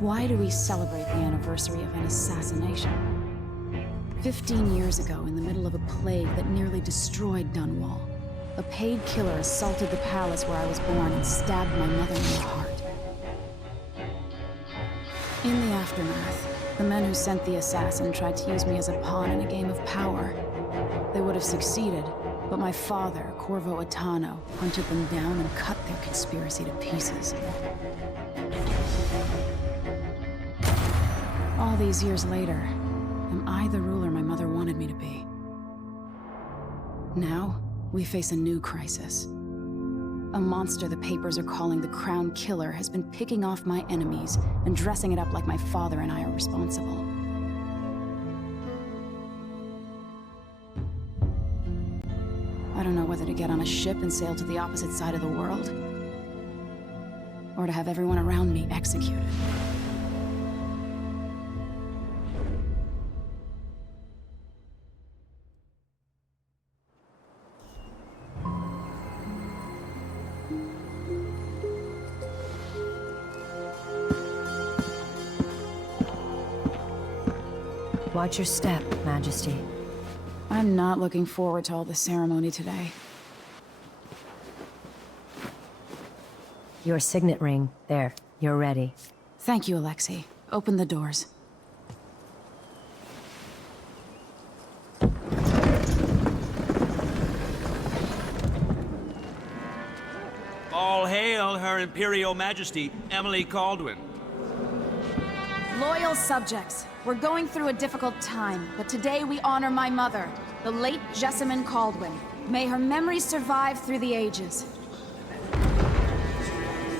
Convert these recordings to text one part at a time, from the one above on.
Why do we celebrate the anniversary of an assassination? 15 years ago, in the middle of a plague that nearly destroyed Dunwall, a paid killer assaulted the palace where I was born and stabbed my mother in the heart. In the aftermath, the men who sent the assassin tried to use me as a pawn in a game of power. They would have succeeded, but my father, Corvo Attano, hunted them down and cut their conspiracy to pieces. All these years later, am I the ruler my mother wanted me to be? Now, we face a new crisis. A monster the papers are calling the Crown Killer has been picking off my enemies and dressing it up like my father and I are responsible. I don't know whether to get on a ship and sail to the opposite side of the world, or to have everyone around me executed. Watch your step, Majesty. I'm not looking forward to all the ceremony today. Your signet ring. There. You're ready. Thank you, Alexei. Open the doors. All hail Her Imperial Majesty, Emily Caldwin. Loyal subjects, we're going through a difficult time, but today we honor my mother, the late Jessamine Caldwin. May her memory survive through the ages.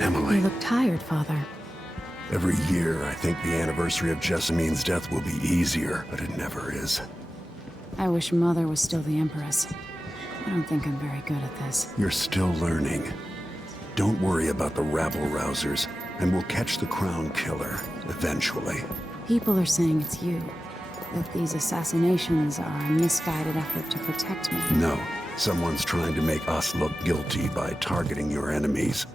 Emily. You look tired, Father. Every year, I think the anniversary of Jessamine's death will be easier, but it never is. I wish Mother was still the Empress. I don't think I'm very good at this. You're still learning. Don't worry about the rabble-rousers, and we'll catch the Crown Killer, eventually. People are saying it's you. That these assassinations are a misguided effort to protect me. No. Someone's trying to make us look guilty by targeting your enemies.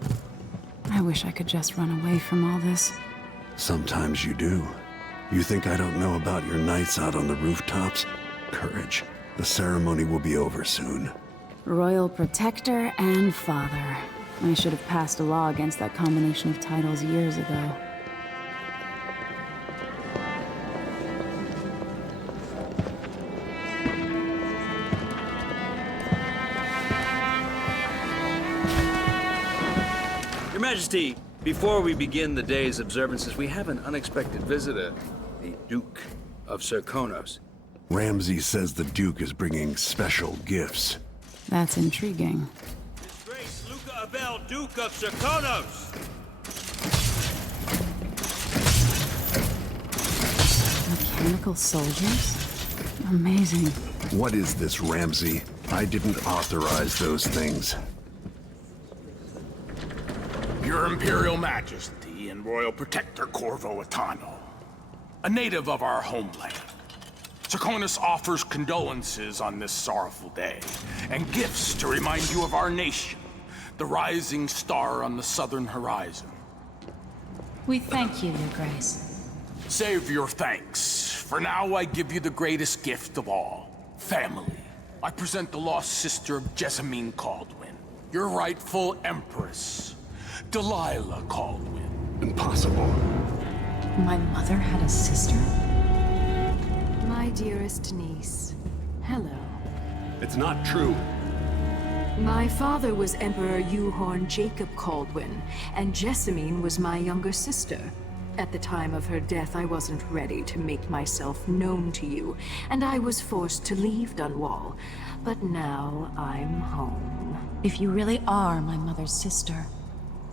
I wish I could just run away from all this. Sometimes you do. You think I don't know about your nights out on the rooftops? Courage. The ceremony will be over soon. Royal Protector and Father. I should have passed a law against that combination of titles years ago. Your Majesty, before we begin the day's observances, we have an unexpected visitor, the Duke of Serkonos. Ramsay says the Duke is bringing special gifts. That's intriguing. His Grace Luca Abel, Duke of Serkonos! Mechanical soldiers? Amazing. What is this, Ramsay? I didn't authorize those things. Your Imperial Majesty and Royal Protector Corvo Attano, a native of our homeland. Serkonos offers condolences on this sorrowful day, and gifts to remind you of our nation, the rising star on the southern horizon. We thank you, Your Grace. Save your thanks. For now, I give you the greatest gift of all, family. I present the lost sister of Jessamine Caldwin, your rightful Empress, Delilah Caldwin. Impossible. My mother had a sister? My dearest niece, hello. It's not true. My father was Emperor Yuhorn Jacob Kaldwin, and Jessamine was my younger sister. At the time of her death, I wasn't ready to make myself known to you, and I was forced to leave Dunwall. But now I'm home. If you really are my mother's sister,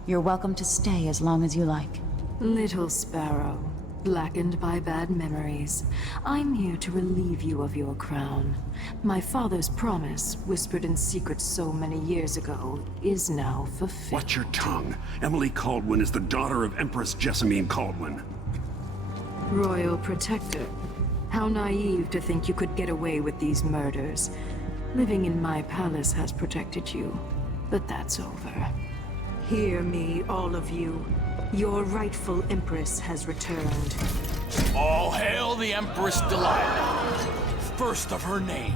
you're welcome to stay as long as you like. Little Sparrow, blackened by bad memories, I'm here to relieve you of your crown. My father's promise, whispered in secret so many years ago, is now fulfilled. Watch your tongue. Emily Kaldwin is the daughter of Empress Jessamine Kaldwin. Royal Protector. How naive to think you could get away with these murders. Living in my palace has protected you, but that's over. Hear me, all of you. Your rightful Empress has returned. All hail the Empress Delilah, first of her name.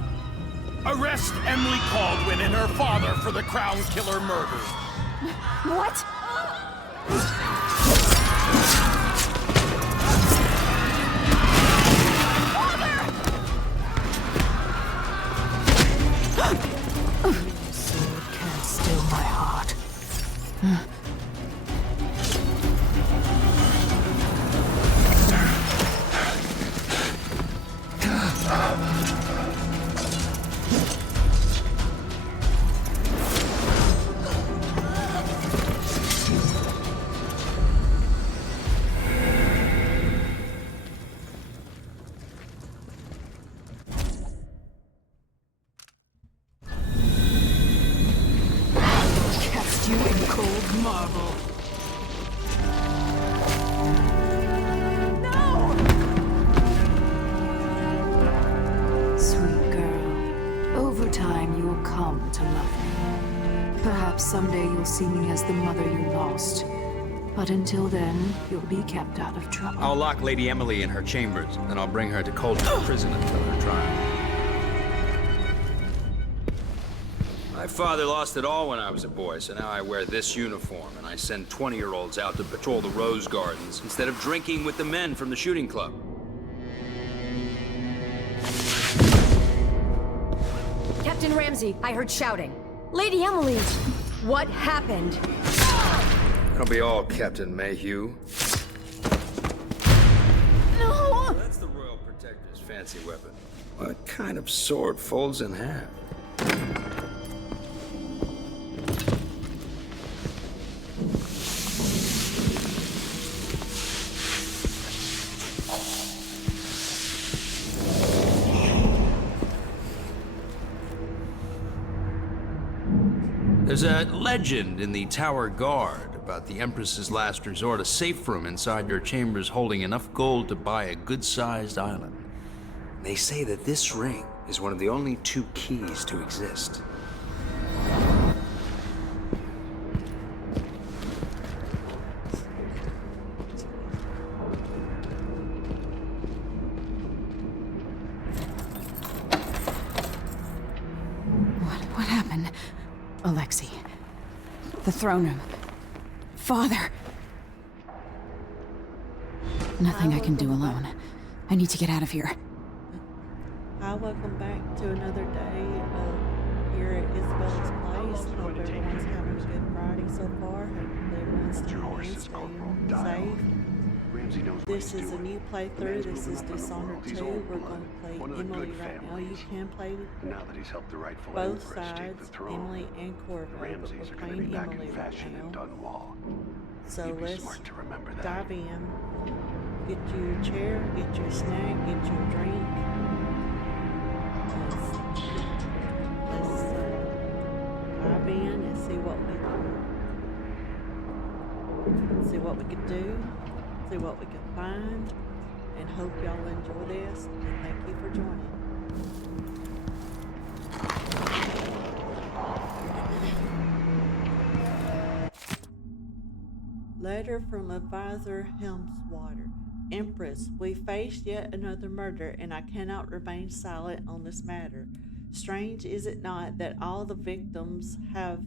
Arrest Emily Kaldwin and her father for the Crown Killer murder. What? Sword can't still my heart. Cast you in cold marble. Sweet girl, over time you will come to love me. Perhaps someday you'll see me as the mother you lost. But until then, you'll be kept out of trouble. I'll lock Lady Emily in her chambers, and I'll bring her to Coldstream Prison until her trial. My father lost it all when I was a boy, so now I wear this uniform, and I send 20-year-olds out to patrol the rose gardens instead of drinking with the men from the shooting club. Captain Ramsey, I heard shouting. Lady Emily, what happened? It'll be all Captain Mayhew. No! That's the Royal Protector's fancy weapon. What kind of sword folds in half? There's a legend in the Tower Guard about the Empress's last resort, a safe room inside your chambers holding enough gold to buy a good-sized island. They say that this ring is one of the only 2 keys to exist. What happened? Alexei. The throne room. Father. Nothing I can do alone. I need to get out of here. Hi, welcome back to another day here at Isabella's place. Hope everyone's having a good Friday so far. Hope everyone's staying safe. This is a new playthrough. This is Dishonored 2. We're going to play Emily right now. You can play both sides, Emily and Corvo, but we're playing Emily right now. So let's dive in. Get you a chair, get you a snack, get you a drink. Let's dive in and see what we can do, see what we can find, and hope y'all enjoy this, and thank you for joining. Letter from Advisor Helmswater. Empress, we face yet another murder, and I cannot remain silent on this matter. Strange is it not that all the victims have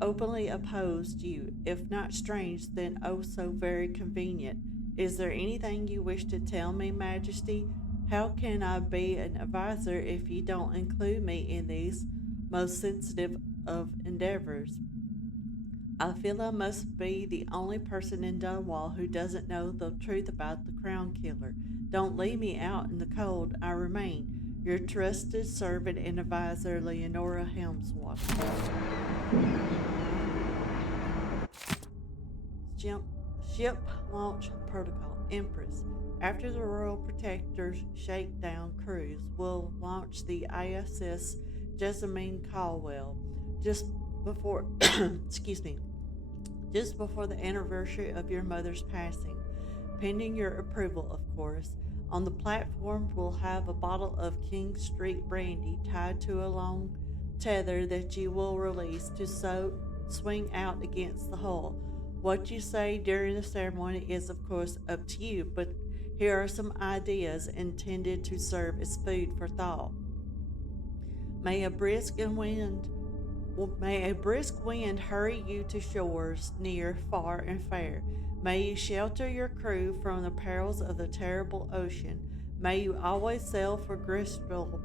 openly opposed you? If not strange, then oh so very convenient. Is there anything you wish to tell me, Majesty? How can I be an advisor if you don't include me in these most sensitive of endeavors. I feel I must be the only person in Dunwall who doesn't know the truth about the Crown Killer. Don't leave me out in the cold. I remain your trusted servant and advisor, Leonora Helmswater. Ship launch protocol. Empress. After the Royal Protector's shakedown cruise, will launch the ISS Jessamine Caldwell just before just before the anniversary of your mother's passing, pending your approval, of course. On the platform, we'll have a bottle of King Street brandy tied to a long tether that you will release to swing out against the hull. What you say during the ceremony is, of course, up to you, but here are some ideas intended to serve as food for thought. May a brisk wind hurry you to shores near, far, and fair. May you shelter your crew from the perils of the terrible ocean. May you always sail for Bristol,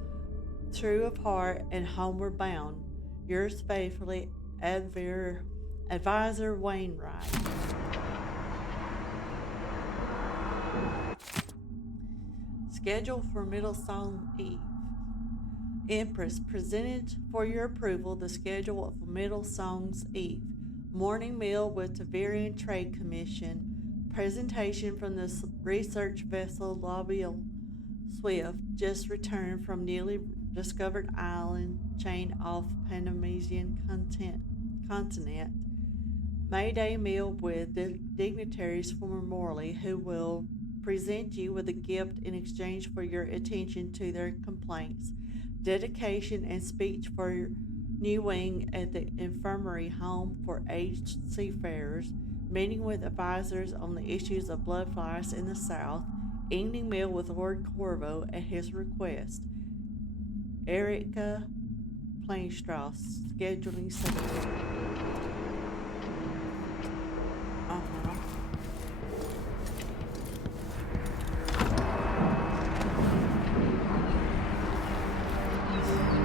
true of heart and homeward bound. Yours faithfully, Advisor Wainwright. Schedule for Middle Song Eve. Empress, presented for your approval the schedule of Middle Songs Eve. Morning meal with Taverian Trade Commission. Presentation from the research vessel Lobiel Swift, just returned from newly discovered island chain off Panamasian continent. May Day meal with dignitaries from Morley, who will present you with a gift in exchange for your attention to their complaints. Dedication and speech for your new wing at the infirmary home for aged seafarers. Meeting with advisors on the issues of blood flies in the south. Evening meal with Lord Corvo at his request. Erica Plainstraw, scheduling secretary.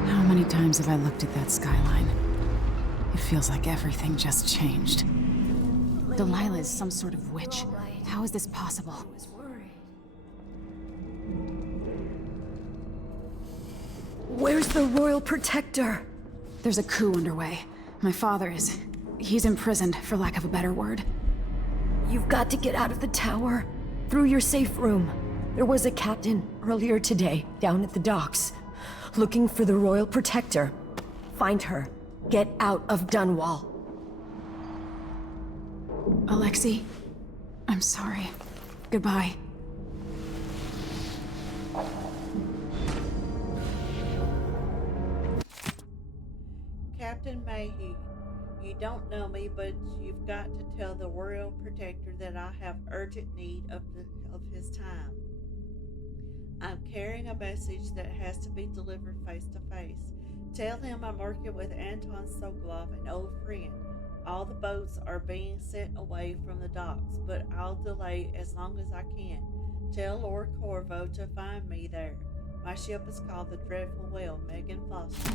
How many times have I looked at that skyline? It feels like everything just changed. Delilah is some sort of witch. How is this possible? Where's the Royal Protector? There's a coup underway. My father is... he's imprisoned, for lack of a better word. You've got to get out of the tower. Through your safe room. There was a captain earlier today, down at the docks, looking for the Royal Protector. Find her. Get out of Dunwall. Alexei, I'm sorry. Goodbye. Captain Mayhew, you don't know me, but you've got to tell the Royal Protector that I have urgent need of his time. I'm carrying a message that has to be delivered face to face. Tell him I'm working with Anton Sokolov, an old friend. All the boats are being sent away from the docks, but I'll delay as long as I can. Tell Lord Corvo to find me there. My ship is called the Dreadful Whale, Megan Foster.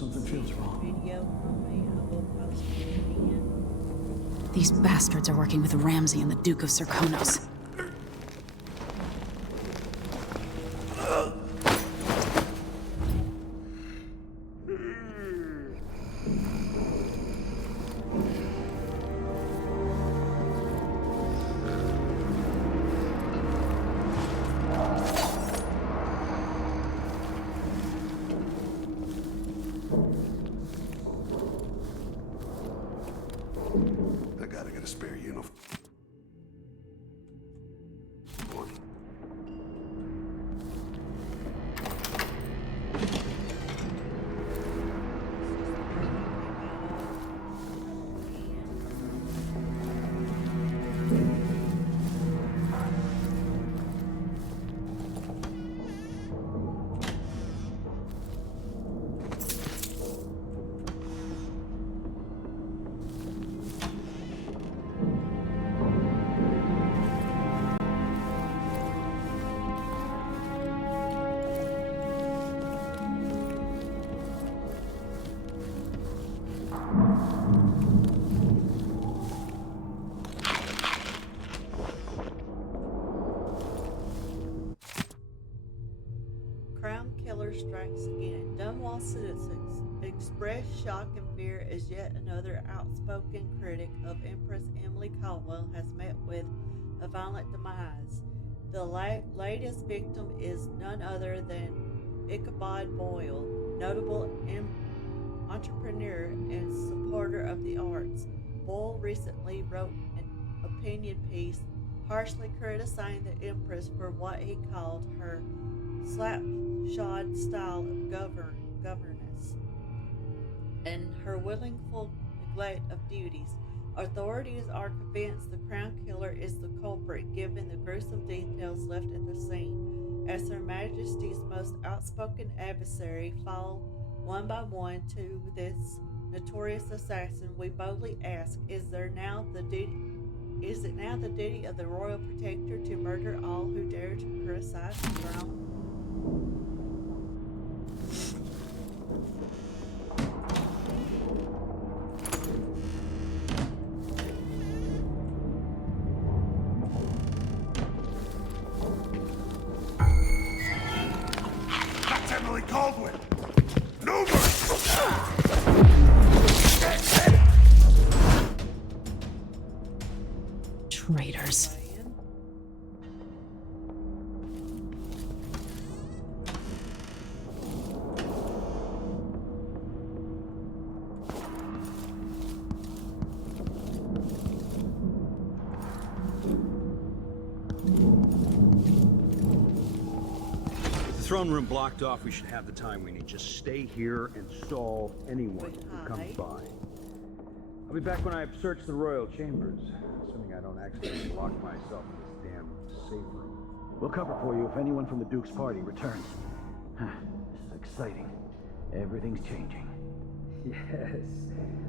Something feels wrong. video from me, I will post it again. These bastards are working with Ramsay and the Duke of Serkonos. I gotta get a spare uniform. Crown Killer strikes again. Dunwall citizens express shock and fear as yet another outspoken critic of Empress Emily Caldwell has met with a violent demise. The latest victim is none other than Ichabod Boyle, notable entrepreneur and supporter of the arts. Boyle recently wrote an opinion piece harshly criticizing the Empress for what he called her slapshod style of governance and her willful neglect of duties. Authorities are convinced the Crown Killer is the culprit given the gruesome details left at the scene. As Her Majesty's most outspoken adversary fall one by one to this notorious assassin, we boldly ask, is it now the duty of the Royal Protector to murder all who dare to criticize the throne? That's Emily Caldwell! No mercy! Traitors. Throne room blocked off, we should have the time we need. Just stay here and solve anyone who comes by. I'll be back when I've searched the royal chambers, assuming I don't accidentally lock myself in this damn safe room. We'll cover for you if anyone from the Duke's party returns. This is exciting. Everything's changing. Yes,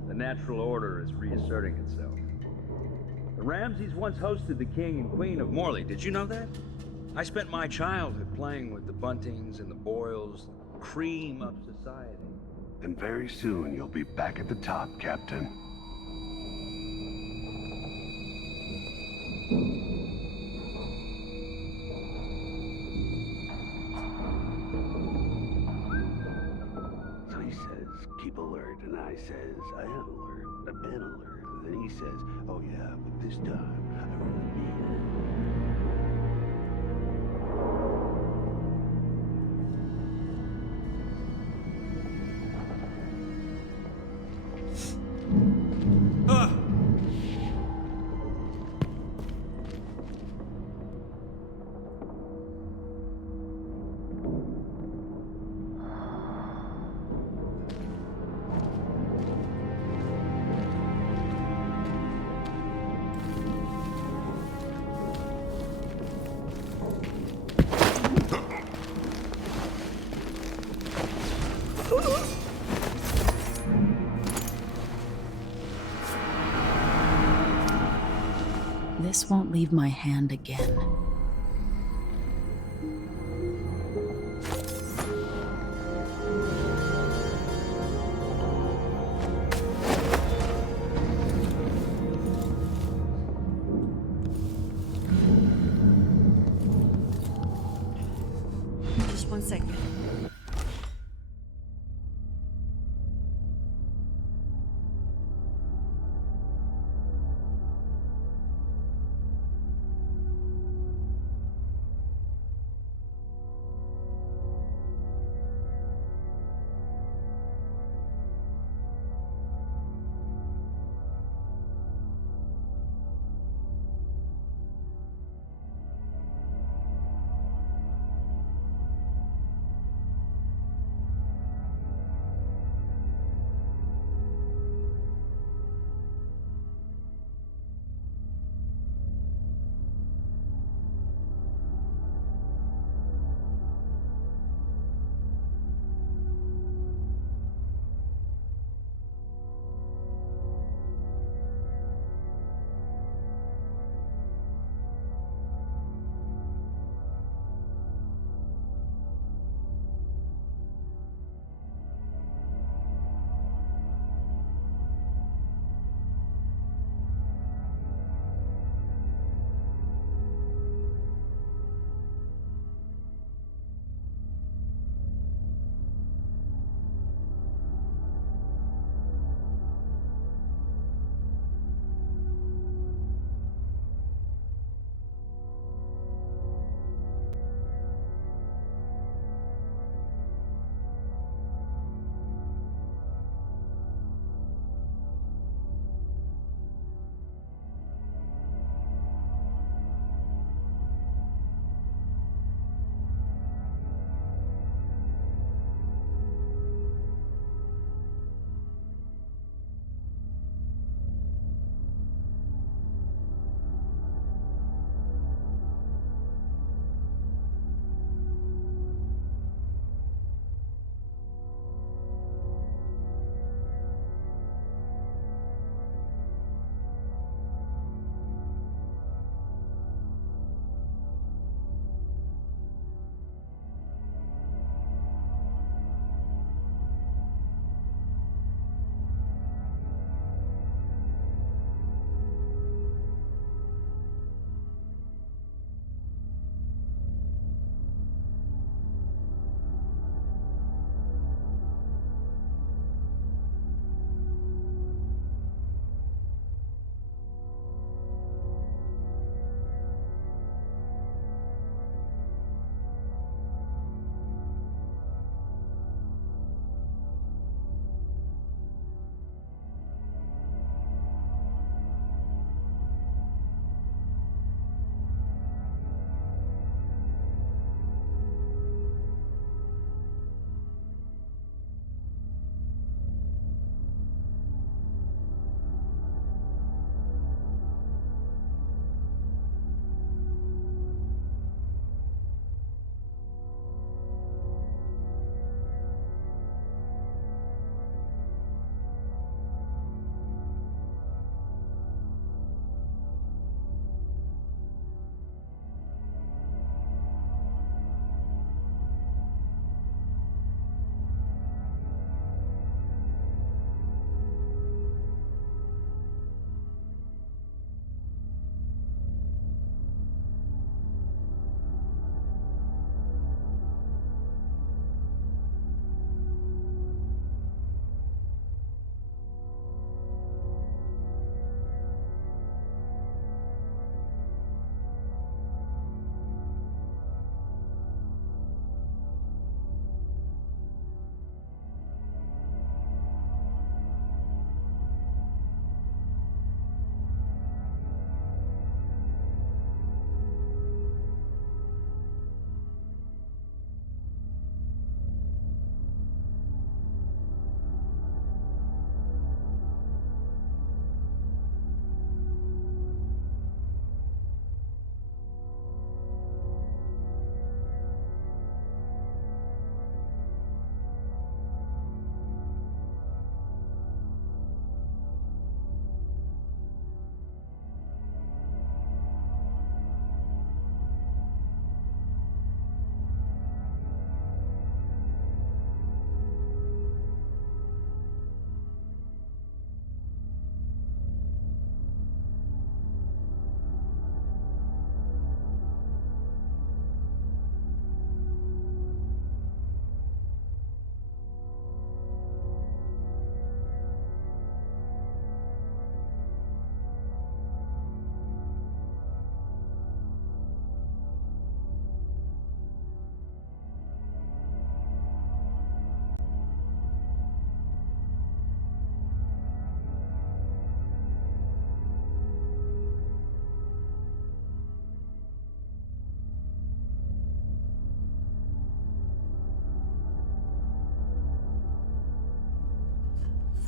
the natural order is reasserting itself. The Ramsays once hosted the king and queen of Morley. Did you know that? I spent my childhood playing with the Buntings and the Boyles, the cream of society. And very soon you'll be back at the top, Captain. So he says, keep alert, and I says, I am alert, I've been alert. And then he says, oh yeah, but this time, I really mean it. This won't leave my hand again. 1 second.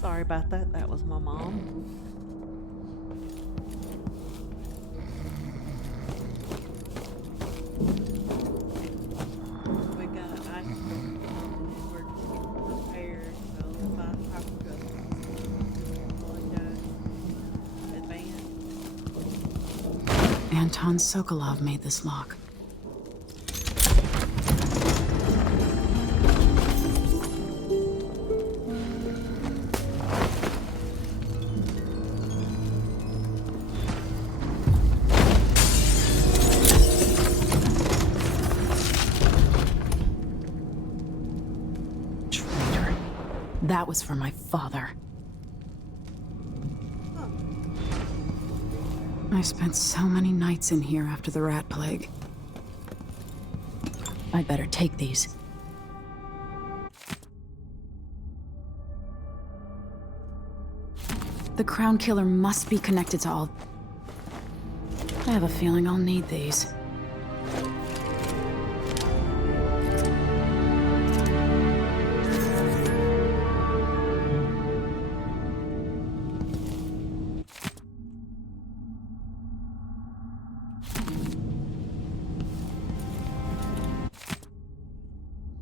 Sorry about that. That was my mom. We got an ice cream and we're just getting prepared. So if I have to apologize in advance. Anton Sokolov made this lock. Traitor. That was for my father. I spent so many nights in here after the rat plague. I'd better take these. The Crown Killer must be connected to all... I have a feeling I'll need these.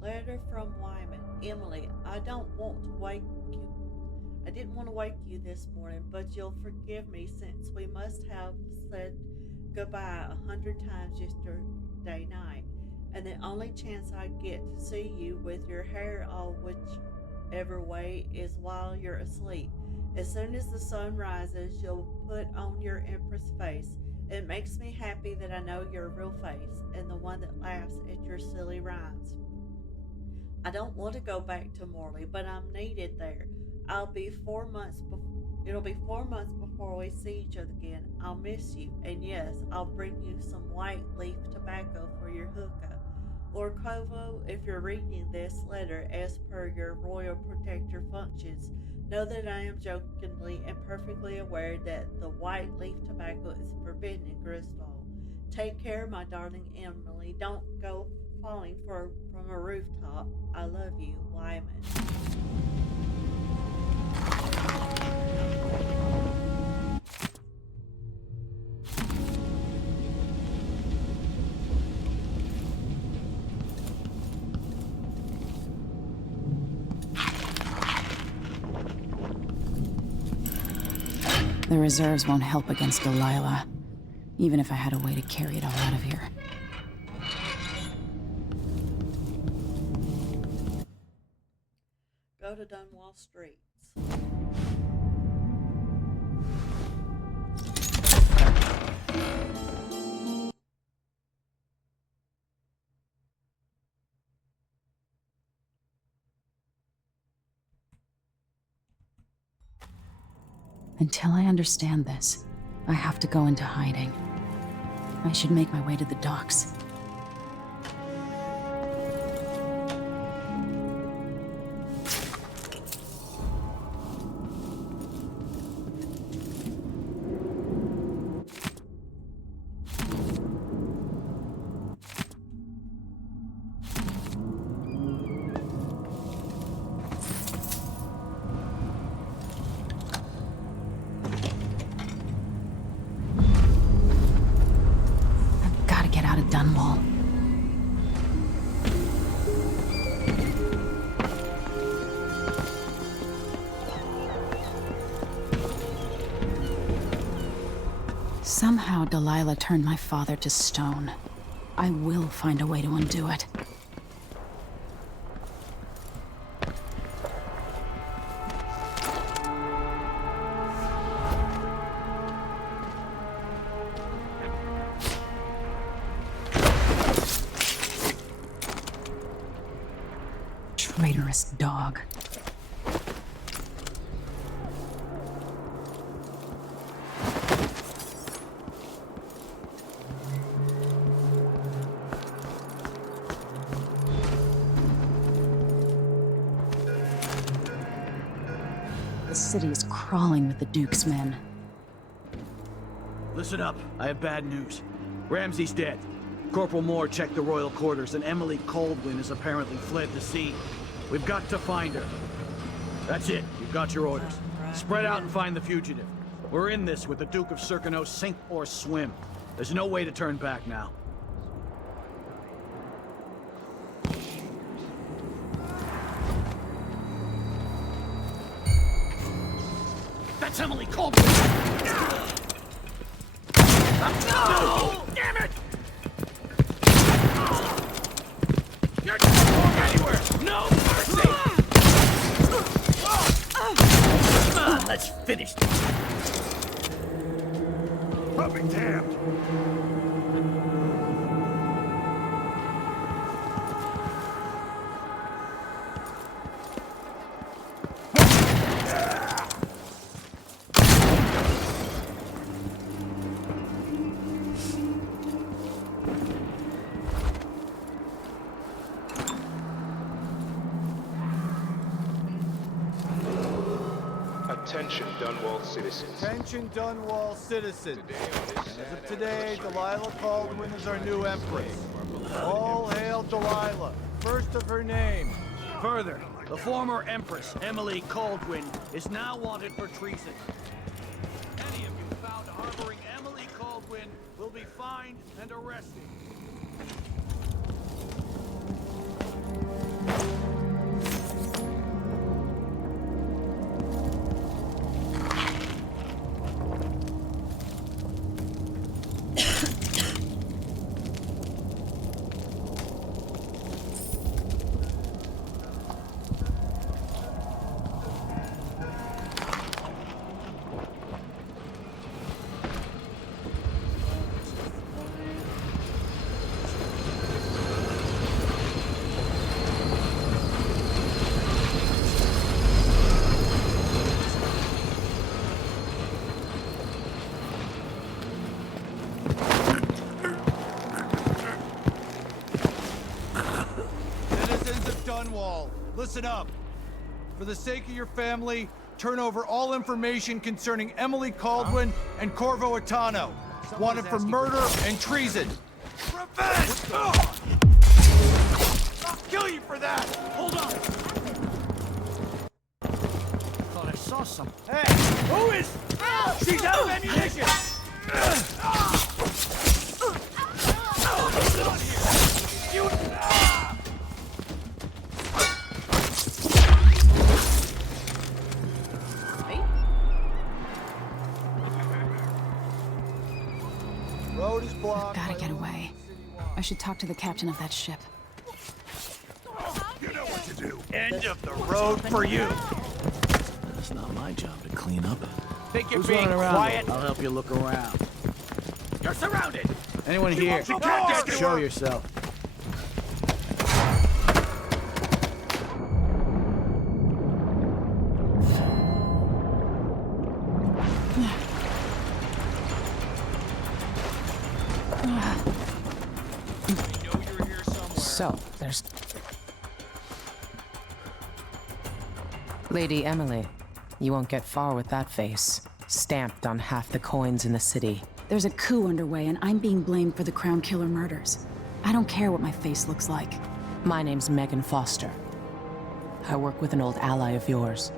Letter from Wyman. Emily, I don't want to wake you. I didn't want to wake you this morning, but you'll forgive me since we must have said goodbye 100 times yesterday night. And the only chance I get to see you with your hair all whichever way is while you're asleep. As soon as the sun rises, you'll put on your Empress face. It makes me happy that I know your real face and the one that laughs at your silly rhymes. I don't want to go back to Morley, but I'm needed there. It'll be 4 months before we see each other again. I'll miss you, and yes, I'll bring you some white leaf tobacco for your hookah. Lord Kovo, if you're reading this letter as per your royal protector functions, know that I am jokingly and perfectly aware that the white leaf tobacco is forbidden in Gristal. Take care, my darling Emily. Don't go falling from a rooftop. I love you, Wyman. The reserves won't help against Delilah, even if I had a way to carry it all out of here. Go to Dunwall Streets. Until I understand this, I have to go into hiding. I should make my way to the docks. Dunwall. Somehow Delilah turned my father to stone. I will find a way to undo it. Traitorous dog. The city is crawling with the Duke's men. Listen up, I have bad news. Ramsey's dead. Corporal Moore checked the royal quarters, and Emily Coldwin has apparently fled the sea. We've got to find her. That's it. You've got your orders. Right. Spread out and find the fugitive. We're in this with the Duke of Serkonos, sink or swim. There's no way to turn back now. That's Emily Caldwell! No! Damn it! You're not going anywhere! No mercy! Come on, let's finish this. Puppy tapped. Attention, Dunwall citizens. Attention, Dunwall citizens. As of today, Delilah Caldwin is our new empress. All hail Delilah, first of her name. Further, the former Empress, Emily Caldwin, is now wanted for treason. Any of you found harboring Emily Caldwin will be fined and arrested. Citizens of Dunwall, listen up. For the sake of your family, turn over all information concerning Emily Caldwin and Corvo Atano, wanted for murder and treason. Revenge! I'll kill you for that! Hold on! Thought I saw some. Hey, who is... She's out of ammunition! You... Road is blocked. Gotta get away. I should talk to the captain of that ship. You know what to do. End of the road for you. It's not my job to clean up. Think you're being quiet? I'll help you look around. You're surrounded! Anyone here? Show yourself. So, there's... Lady Emily, you won't get far with that face. Stamped on half the coins in the city. There's a coup underway, and I'm being blamed for the Crown Killer murders. I don't care what my face looks like. My name's Megan Foster. I work with an old ally of yours,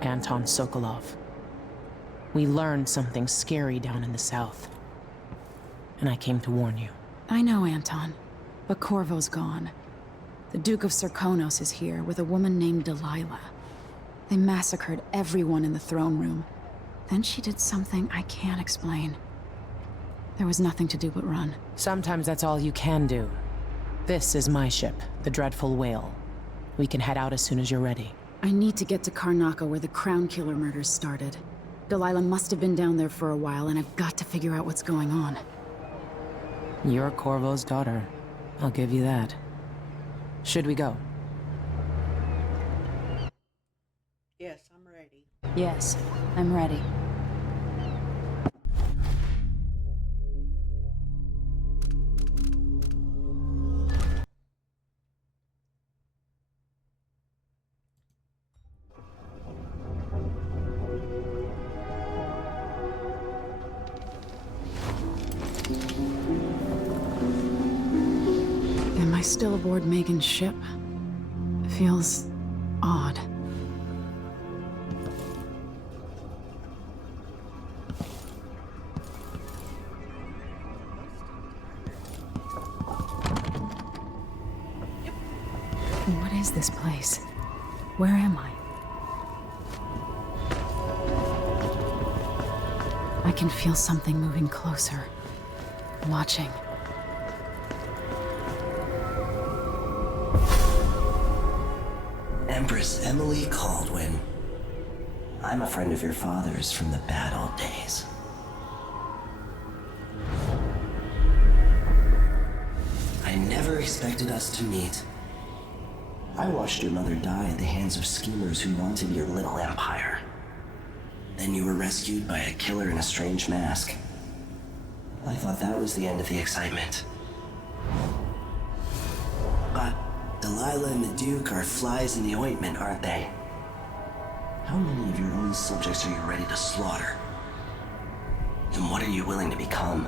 Anton Sokolov. We learned something scary down in the south, and I came to warn you. I know, Anton, but Corvo's gone. The Duke of Serkonos is here with a woman named Delilah. They massacred everyone in the throne room. Then she did something I can't explain. There was nothing to do but run. Sometimes that's all you can do. This is my ship, the Dreadful Whale. We can head out as soon as you're ready. I need to get to Karnaca where the Crown Killer murders started. Delilah must have been down there for a while, and I've got to figure out what's going on. You're Corvo's daughter. I'll give you that. Should we go? Yes, I'm ready. Yes, I'm ready. Am I still aboard Megan's ship? It feels odd. is this place? Where am I? I can feel something moving closer. Watching. Empress Emily Caldwin. I'm a friend of your father's from the bad old days. I never expected us to meet. I watched your mother die at the hands of schemers who wanted your little empire. Then you were rescued by a killer in a strange mask. I thought that was the end of the excitement. But Delilah and the Duke are flies in the ointment, aren't they? How many of your own subjects are you ready to slaughter? And what are you willing to become?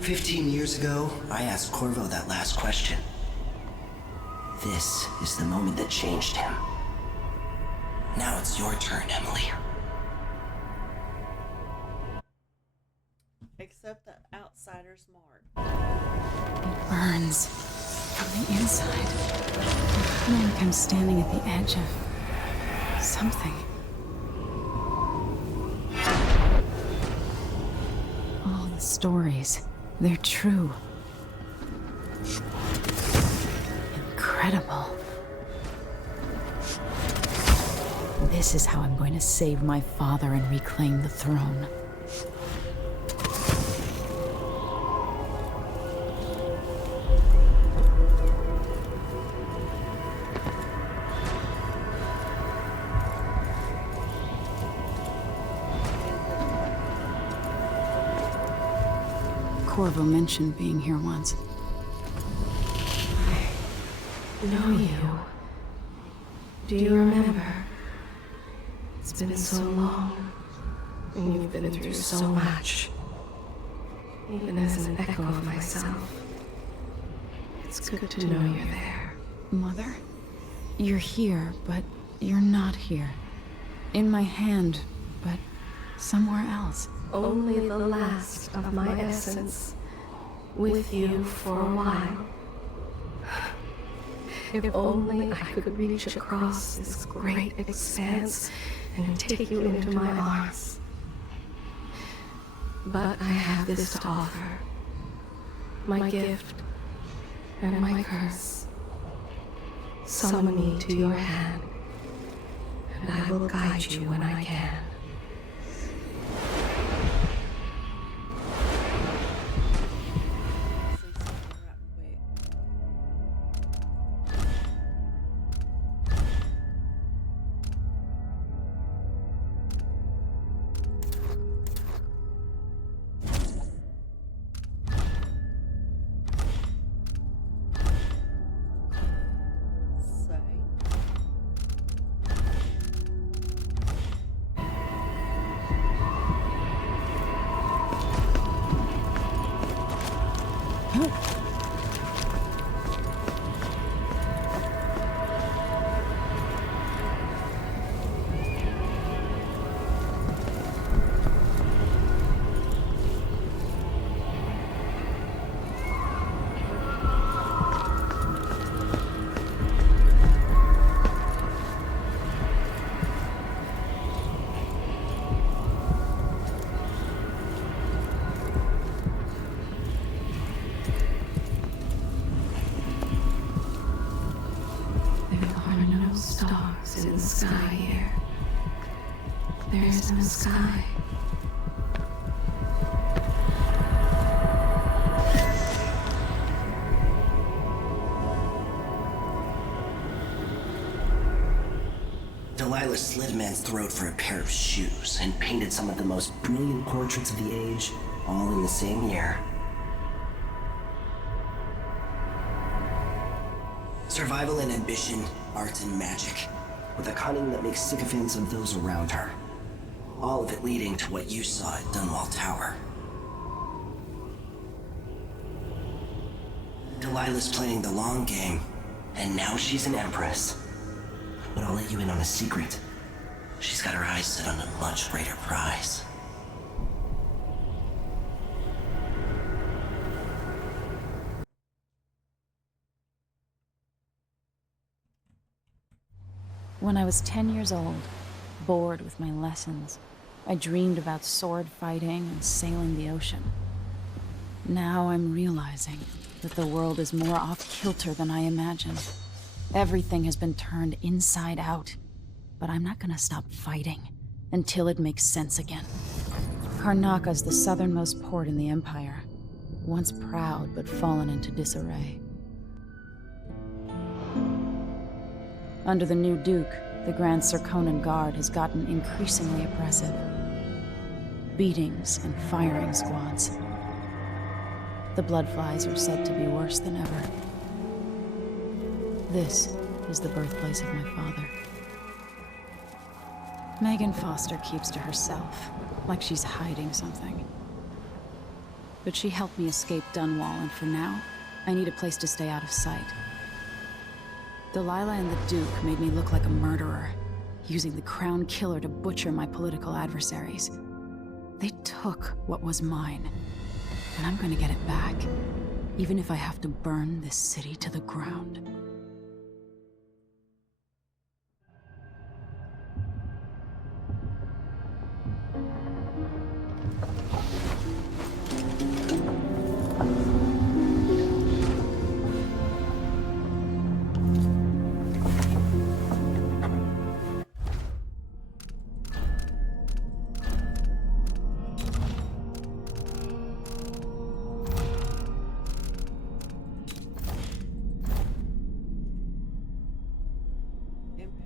15 years ago, I asked Corvo that last question. This is the moment that changed him. Now it's your turn, Emily. Except the outsider's mark. It burns from the inside. I feel like I'm standing at the edge of something. All the stories, they're true. Incredible. This is how I'm going to save my father and reclaim the throne. Corvo mentioned being here once. I know you. Do you remember? It's been so long, and you've been through so much. Even as an echo of myself, it's good to know you're there. Mother? You're here, but you're not here. In my hand, but somewhere else. Only the last of my essence, with you for a while. If only I could reach across this great expanse and take you into my arms. But I have this to offer. My gift and my curse. Summon me to your hand, and I will guide you when I can. Stars in the sky here. There is no sky. Delilah slit a man's throat for a pair of shoes and painted some of the most brilliant portraits of the age, all in the same year. Survival and ambition, art and magic, with a cunning that makes sycophants of those around her. All of it leading to what you saw at Dunwall Tower. Delilah's playing the long game, and now she's an empress. But I'll let you in on a secret. She's got her eyes set on a much greater prize. When I was 10 years old, bored with my lessons, I dreamed about sword fighting and sailing the ocean. Now I'm realizing that the world is more off-kilter than I imagined. Everything has been turned inside out, but I'm not gonna stop fighting until it makes sense again. Karnaka's the southernmost port in the Empire, once proud but fallen into disarray. Under the new Duke, the Grand Serkonan Guard has gotten increasingly oppressive. Beatings and firing squads. The Bloodflies are said to be worse than ever. This is the birthplace of my father. Megan Foster keeps to herself, like she's hiding something. But she helped me escape Dunwall, and for now, I need a place to stay out of sight. Delilah and the Duke made me look like a murderer, using the Crown Killer to butcher my political adversaries. They took what was mine, and I'm gonna get it back, even if I have to burn this city to the ground.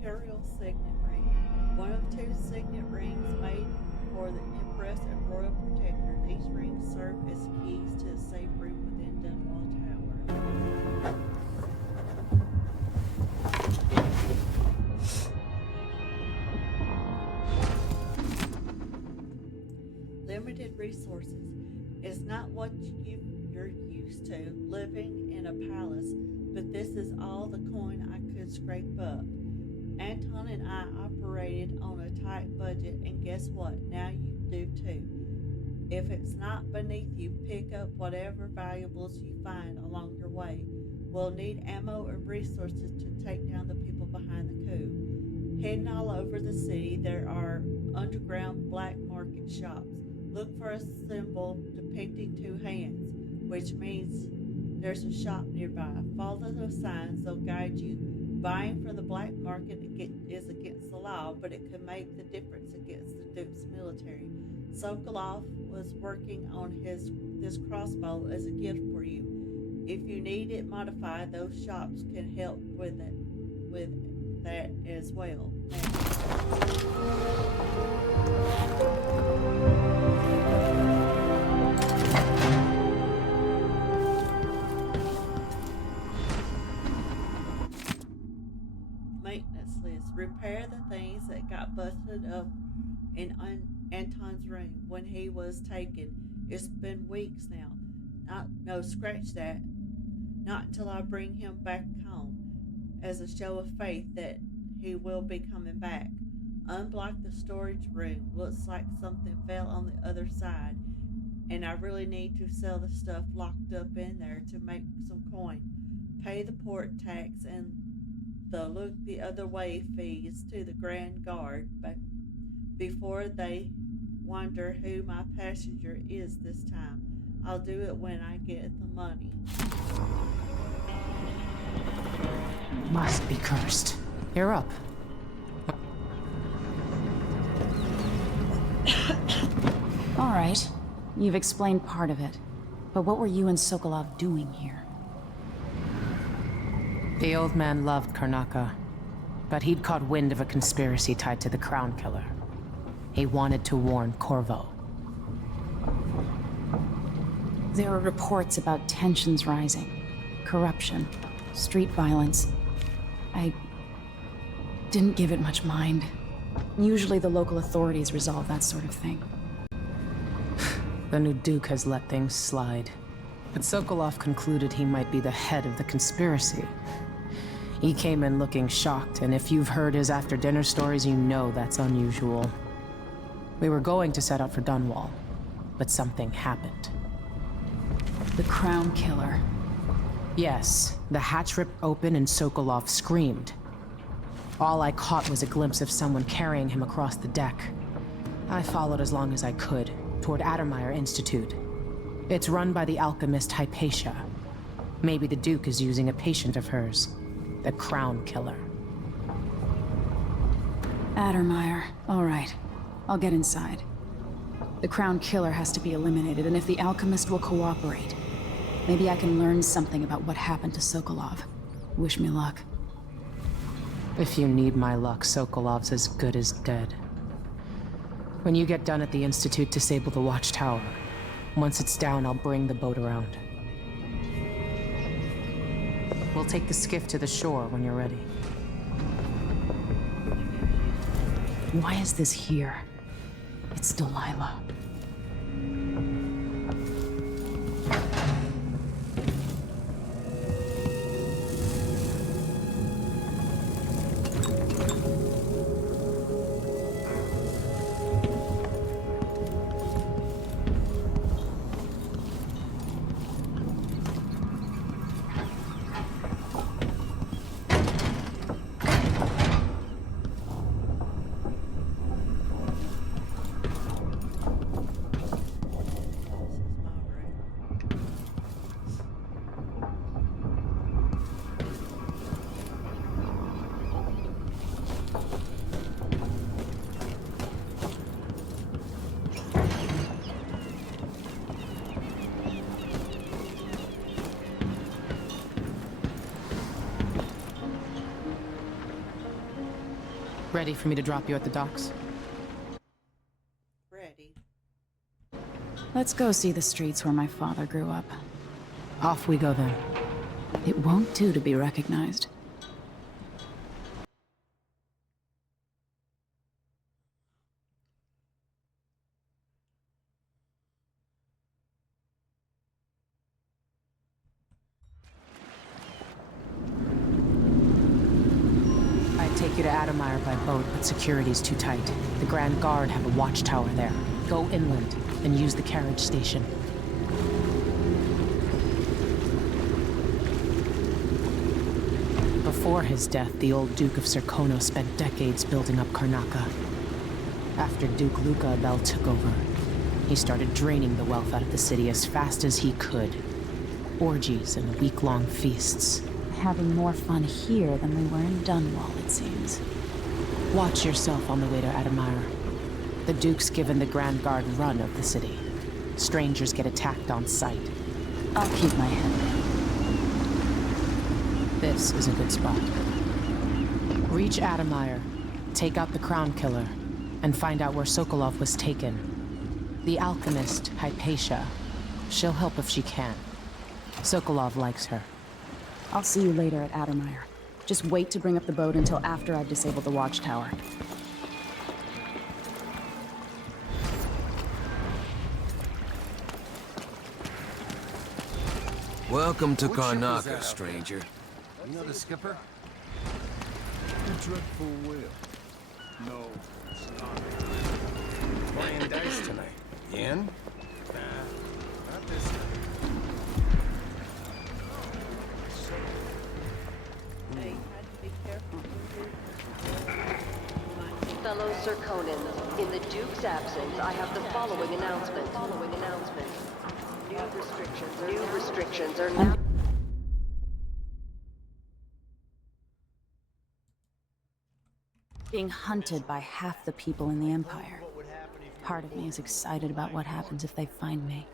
Imperial Signet Ring. One of two signet rings made for the Empress and Royal Protector. These rings serve as keys to the safe room within Dunwall Tower. Limited resources. It's not what you're used to, living in a palace, but this is all the coin I could scrape up. Anton and I operated on a tight budget, and guess what? Now you do too. If it's not beneath you, pick up whatever valuables you find along your way. We'll need ammo and resources to take down the people behind the coup. Hidden all over the city, there are underground black market shops. Look for a symbol depicting two hands, which means there's a shop nearby. Follow the signs, they'll guide you. Buying from the black market is against the law, but it could make the difference against the Duke's military. Sokolov was working on this crossbow as a gift for you. If you need it modified, those shops can help with that as well. Maintenance list. Repair the things that got busted up in Anton's room when he was taken. It's been weeks now. No, scratch that. Not until I bring him back home, as a show of faith that he will be coming back. Unblock the storage room. Looks like something fell on the other side, and I really need to sell the stuff locked up in there to make some coin. Pay the port tax and the look the other way fees to the Grand Guard before they wonder who my passenger is this time. I'll do it when I get the money. Must be cursed. You're up. All right, you've explained part of it, but what were you and Sokolov doing here? The old man loved Karnaka, but he'd caught wind of a conspiracy tied to the Crown Killer. He wanted to warn Corvo. There were reports about tensions rising, corruption, street violence. I didn't give it much mind. Usually the local authorities resolve that sort of thing. The new Duke has let things slide, but Sokolov concluded he might be the head of the conspiracy. He came in looking shocked, and if you've heard his after-dinner stories, you know that's unusual. We were going to set out for Dunwall, but something happened. The Crown Killer. Yes, the hatch ripped open and Sokolov screamed. All I caught was a glimpse of someone carrying him across the deck. I followed as long as I could, toward Addermeyer Institute. It's run by the alchemist Hypatia. Maybe the Duke is using a patient of hers, the Crown Killer. Addermeyer. All right. I'll get inside. The Crown Killer has to be eliminated, and if the alchemist will cooperate, maybe I can learn something about what happened to Sokolov. Wish me luck. If you need my luck, Sokolov's as good as dead. When you get done at the Institute, disable the watchtower. Once it's down, I'll bring the boat around. We'll take the skiff to the shore when you're ready. Why is this here? It's Delilah. Ready for me to drop you at the docks? Ready. Let's go see the streets where my father grew up. Off we go then. It won't do to be recognized. I'd take you to Addermeyer by boat, but security's too tight. The Grand Guard have a watchtower there. Go inland and use the carriage station. Before his death, the old Duke of Serkonos spent decades building up Karnaca. After Duke Luca Abel took over, he started draining the wealth out of the city as fast as he could. Orgies and week-long feasts. Having more fun here than we were in Dunwall, it seems. Watch yourself on the way to Addermeyer. The Duke's given the Grand Guard run of the city. Strangers get attacked on sight. I'll keep my head down. This is a good spot. Reach Addermeyer, take out the Crown Killer, and find out where Sokolov was taken. The alchemist, Hypatia. She'll help if she can. Sokolov likes her. I'll see you later at Addermeyer. Just wait to bring up the boat until after I've disabled the watchtower. Welcome to Karnaca, stranger. You know the skipper? The dreadful whale. No, it's not. Playing dice tonight. Yen? Not this time. Hey, had to be careful. Fellow Serkonans, in the Duke's absence, I have the following announcement. New restrictions are now... Being hunted by half the people in the Empire. Part of me is excited about what happens if they find me.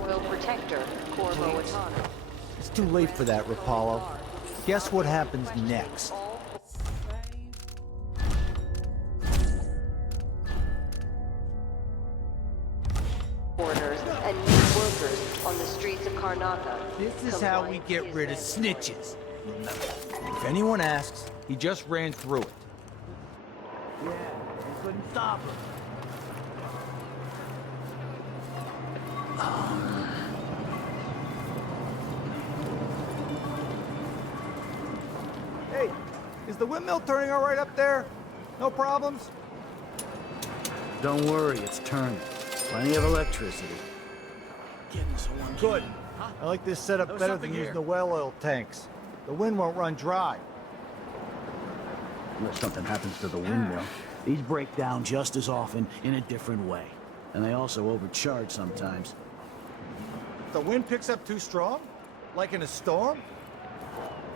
Royal Protector, Corvo Atano. It's too late for that, Rapallo. Guess what happens next? Foreigners and new workers on the streets of Karnaca. This is how we get rid of snitches. Remember, if anyone asks, he just ran through it. Yeah, you couldn't stop him. Hey, is the windmill turning all right up there? No problems? Don't worry, it's turning. Plenty of electricity. Good. I like this setup better than using the well oil tanks. The wind won't run dry. Unless something happens to the windmill. These break down just as often in a different way. And they also overcharge sometimes. The wind picks up too strong? Like in a storm?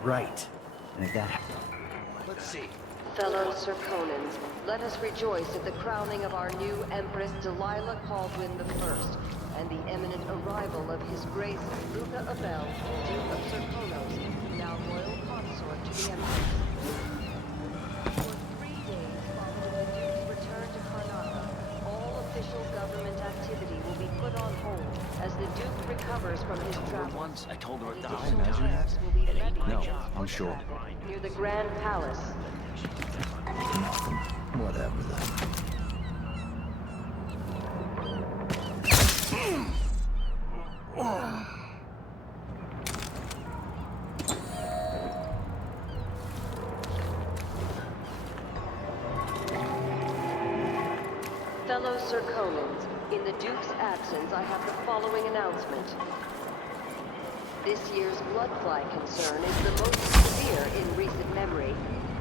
Right. And if that... Let's see. Fellow Serkonans, let us rejoice at the crowning of our new Empress Delilah Caldwin I, and the imminent arrival of His Grace Luca Abel, Duke of Serkonos, now royal consort to the Empress. For 3 days following the Duke's return to Karnaca, all official government activity will be put on hold as the Duke recovers from his travels. Once I told her Additional I imagine that. troops will be led by No, General I'm sure. near the Grand Palace. Whatever then. Fellow Serkonans, in the Duke's absence, I have the following announcement. This year's bloodfly concern is the most severe in recent memory.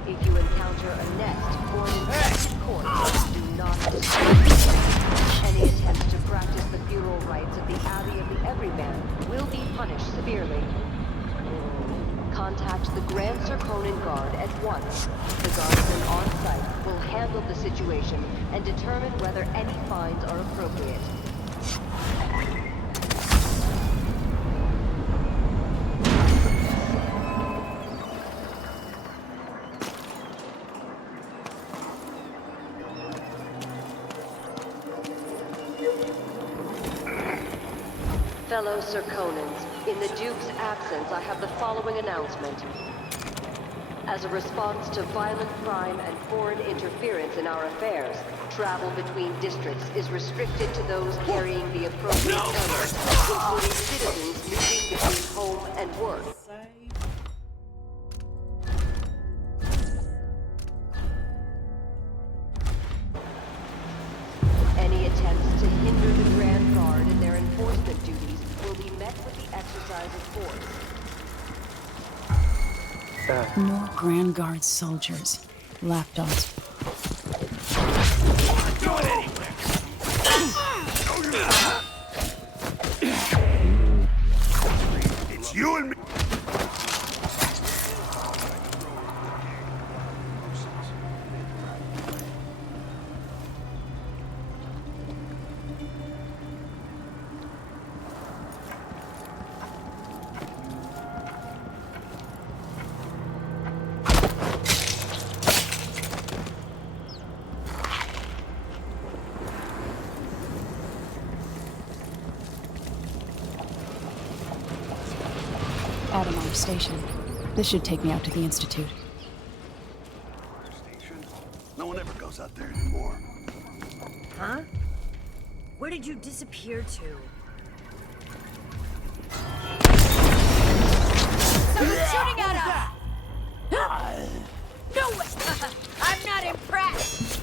If you encounter a nest or an infected corpse, do not disturb it. Any attempts to practice the funeral rites of the Abbey of the Everyman will be punished severely. Contact the Grand Serkonan Guard at once. The guardsmen on site will handle the situation and determine whether any fines are appropriate. Fellow Serkonans, in the Duke's absence, I have the following announcement. As a response to violent crime and foreign interference in our affairs, travel between districts is restricted to those carrying the appropriate orders, including citizens moving between home and work. Any attempts to hinder the Grand Guard in their enforcement duties will be met with the exercise of force. More Grand Guard soldiers. Lapdogs. It's you and me. Adamar Station. This should take me out to the Institute. Station? No one ever goes out there anymore. Huh? Where did you disappear to? Someone's shooting at us! No way! I'm not impressed!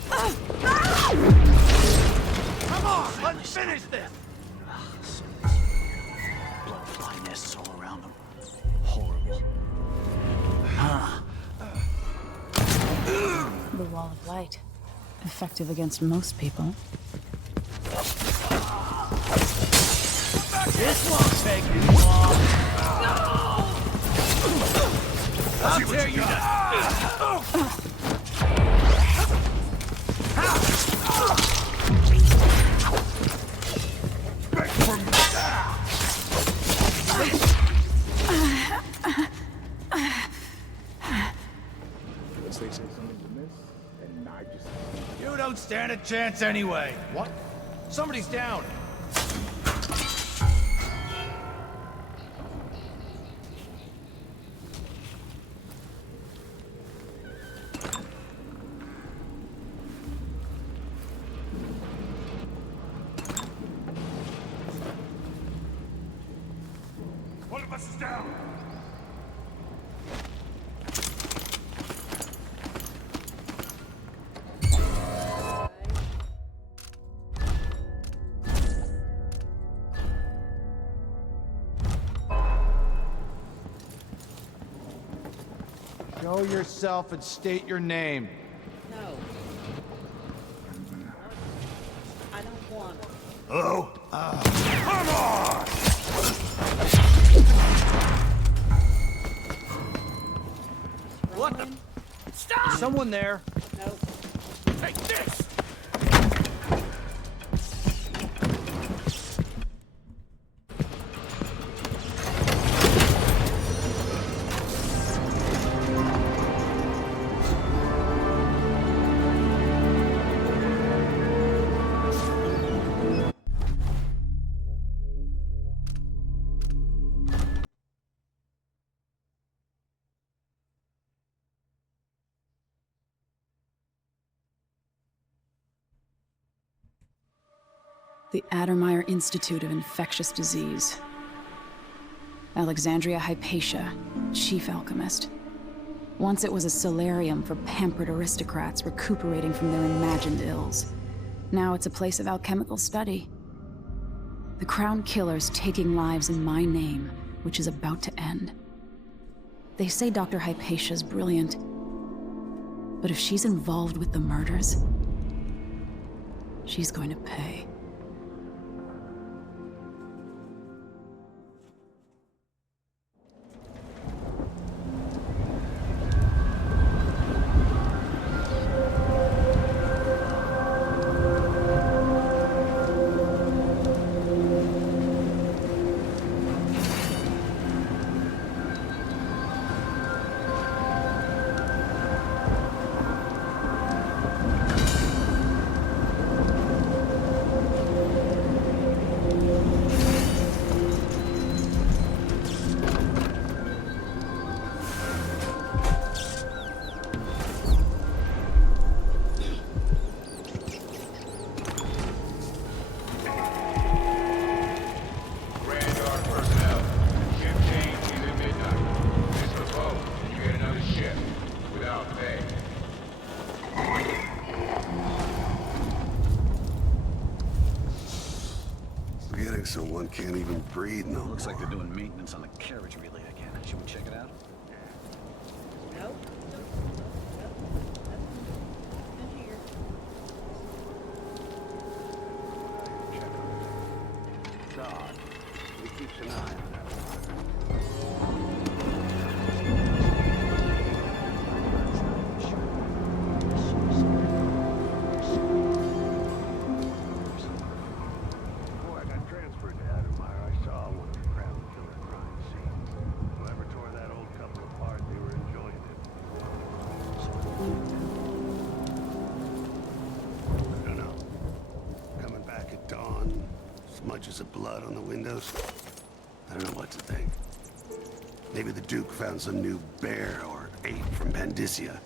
Come on, let's finish this! Bloodfly nests all around them. Horrible. Huh. The Wall of Light. Effective against most people. This won't take you long. I'll tear you down. You don't stand a chance anyway. What? Somebody's down. One of us is down. Show yourself and state your name. No. I don't want it. Hello? Come on! What the? Stop! Is someone there? Nope. Take this! The Addermeyer Institute of Infectious Disease. Alexandria Hypatia, chief alchemist. Once it was a solarium for pampered aristocrats recuperating from their imagined ills. Now it's a place of alchemical study. The Crown Killer's taking lives in my name, which is about to end. They say Dr. Hypatia's brilliant, but if she's involved with the murders, she's going to pay. Someone can't even breathe, no. Looks like they're doing maintenance on the carriage relay again. Should we check it out? Nope. In here. God, he keeps an eye on that. Smudges of blood on the windows. I don't know what to think. Maybe the Duke found some new bear or ape from Pandysia.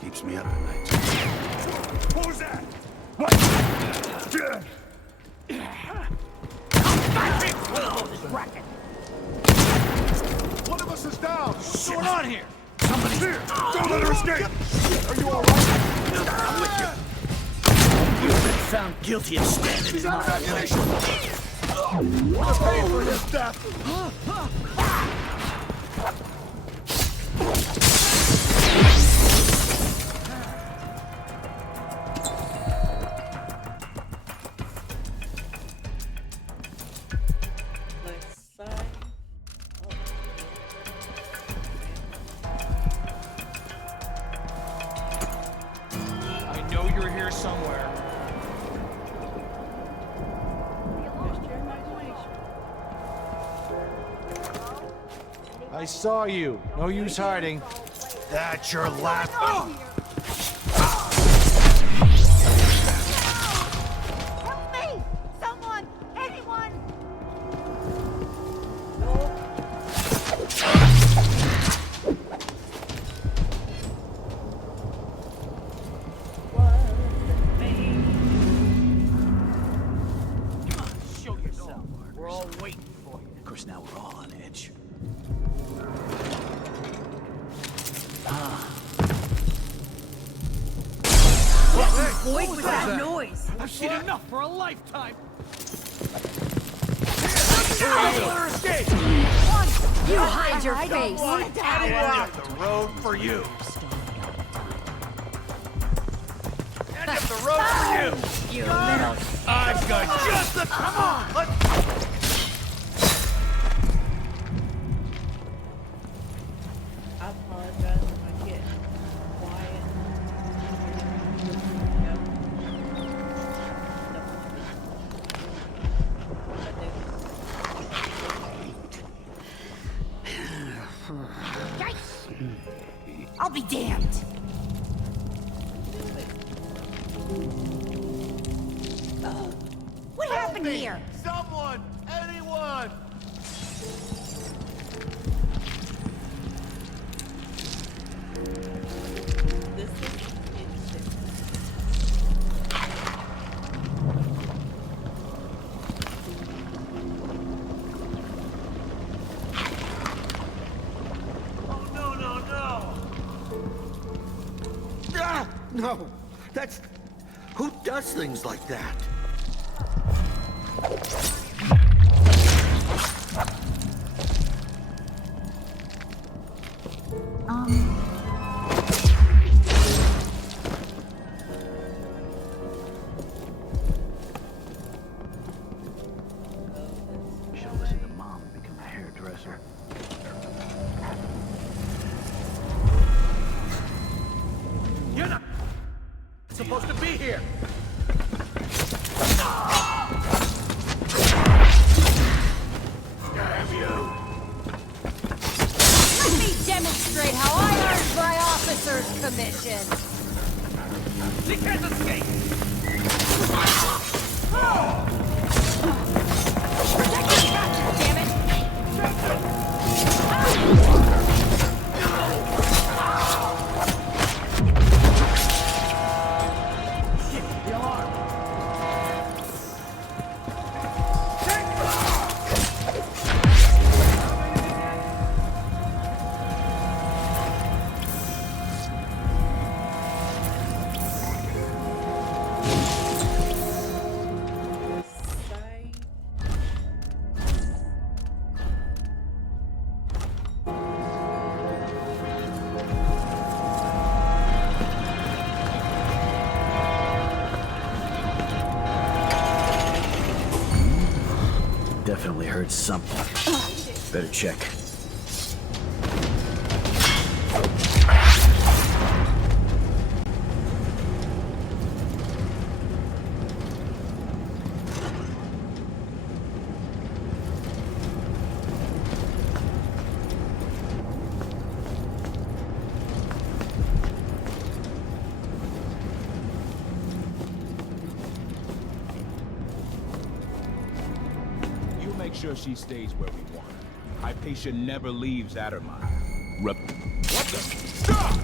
Keeps me up at night. What was that? One of us is down! What's going on here? Somebody's here! Don't let her escape! Are you alright? I'm with you. You've been found guilty of standing in my way. We're paying for his death! Left side. I know you're here somewhere. I saw you. No use hiding. That's your last... Help me! Someone! Anyone! Come on, show yourself. We're all waiting for you. Of course, now we're all on edge. What was that noise? I've seen enough for a lifetime. Let her escape! One! You hide your I face! don't want anyone of the road for you. End of the road for you. You little... I've got just the... Come on, let's... I apologize if I get quiet. I'll be damned. What happened here? Someone! Anyone! This is interesting. Oh, no, no, no! Ah! No! That's... Who does things like that? Should've listened to Mom and become a hairdresser. You're not supposed to be here! Damn you! Let me demonstrate how I earned my officer's commission! She can't escape! Protect your captain, damn it! The alarm! Say... Definitely heard something. Better check. You make sure she stays where we want her. Hypatia never leaves Addermire. What the? Stop!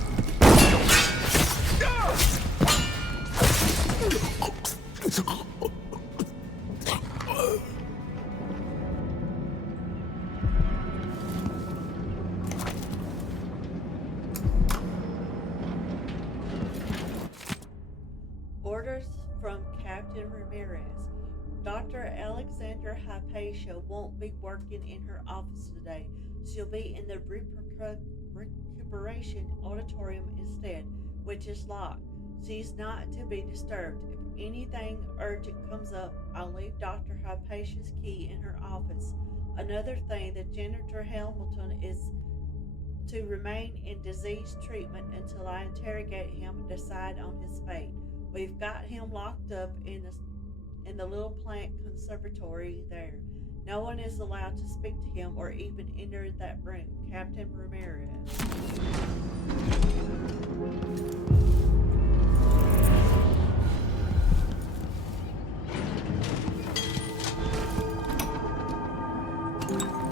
Orders from Captain Ramirez. Dr. Alexandra Hypatia won't be working in her office today. She'll be in the recuperation auditorium instead, which is locked. She's not to be disturbed. If anything urgent comes up, I'll leave Dr. Hypatia's key in her office. Another thing, the janitor Hamilton is to remain in disease treatment until I interrogate him and decide on his fate. We've got him locked up in the little plant conservatory there. No one is allowed to speak to him or even enter that room. Captain Ramirez.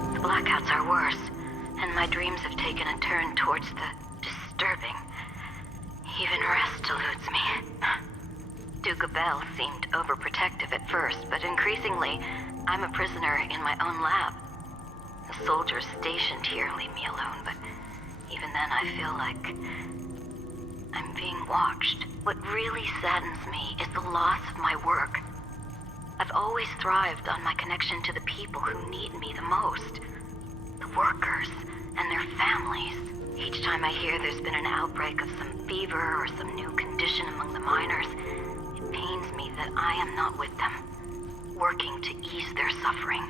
The blackouts are worse, and my dreams have taken a turn towards the disturbing. Even rest eludes me. Duke Abel seemed overprotective at first, but increasingly, I'm a prisoner in my own lab. The soldiers stationed here leave me alone, but even then I feel like I'm being watched. What really saddens me is the loss of my work. I've always thrived on my connection to the people who need me the most. The workers and their families. Each time I hear there's been an outbreak of some fever or some new condition among the miners, it pains me that I am not with them, working to ease their suffering.